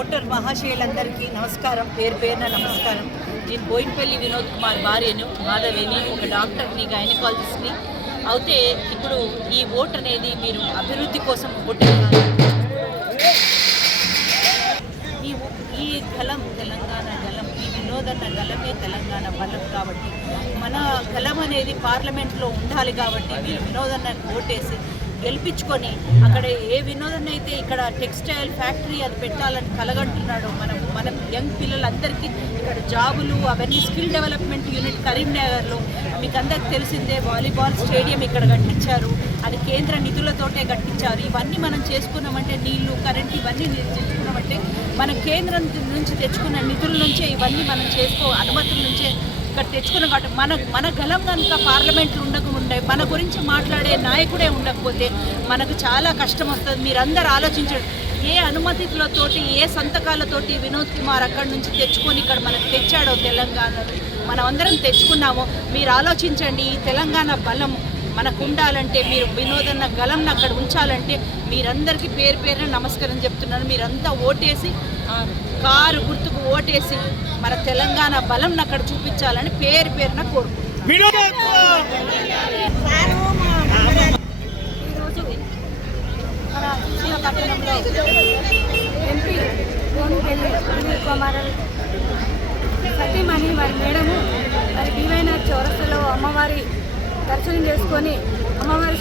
Voter మహాశయులందరికీ నమస్కారం, పేరు పేరున నమస్కారం. నేను బోయినపల్లి వినోద్ కుమార్ భార్యను, మాధవిని, ఒక డాక్టర్ని, గైనకాలజిస్ట్ని. అయితే ఇప్పుడు ఈ ఓట్ అనేది మీరు అభివృద్ధి కోసం ఓటేయాలి. ఈ గలం తెలంగాణ గలం, ఈ వినోదన్న గలమే తెలంగాణ బలం. కాబట్టి మన గలం అనేది పార్లమెంట్లో ఉండాలి. కాబట్టి మీరు వినోదన్న ఓటేసి గెలిపించుకొని అక్కడ ఏ వినోదం అయితే ఇక్కడ టెక్స్టైల్ ఫ్యాక్టరీ అది పెట్టాలని కలగంటున్నాడో మన యంగ్ పిల్లలందరికీ ఇక్కడ జాబులు అవన్నీ స్కిల్ డెవలప్మెంట్ యూనిట్ కరీంనగర్లో మీకు అందరికి తెలిసిందే. వాలీబాల్ స్టేడియం ఇక్కడ కట్టించారు, అది కేంద్ర నిధులతోటే కట్టించారు. ఇవన్నీ మనం చేసుకున్నామంటే నీళ్లు కరెంట్ ఇవన్నీ చేసుకున్నామంటే మన కేంద్రం నుంచి తెచ్చుకున్న నిధుల నుంచే ఇవన్నీ మనం అనుమతుల నుంచే ఇక్కడ తెచ్చుకున్నాం. కాబట్టి మన గలం కనుక పార్లమెంట్లు ఉండకుండే, మన గురించి మాట్లాడే నాయకుడే ఉండకపోతే మనకు చాలా కష్టం వస్తుంది. మీరందరూ ఆలోచించండి, ఏ అనుమతులతోటి ఏ సంతకాలతోటి వినోద్ కుమార్ అక్కడి నుంచి తెచ్చుకొని ఇక్కడ మనకు తెచ్చాడో తెలంగాణలో మనం అందరం తెచ్చుకున్నామో మీరు ఆలోచించండి. ఈ తెలంగాణ బలం మనకు ఉండాలంటే మీరు వినోదన్న గలంను అక్కడ ఉంచాలంటే మీరందరికీ పేరు పేరున నమస్కారం చెప్తున్నాను. మీరంతా ఓటేసి కారు గుర్తుకు ఓటేసి మన తెలంగాణ బలం అక్కడ చూపించాలని పేరు పేరున కోరుకుంటున్నాను. ఈరోజు మన విశాఖపట్నంలో ఎంపీ వినోద్ కుమార్ సతీమణి వారి మేడము మరి బీవైనా చౌరస్తాలో అమ్మవారి దర్శనం చేసుకొని అమ్మవారి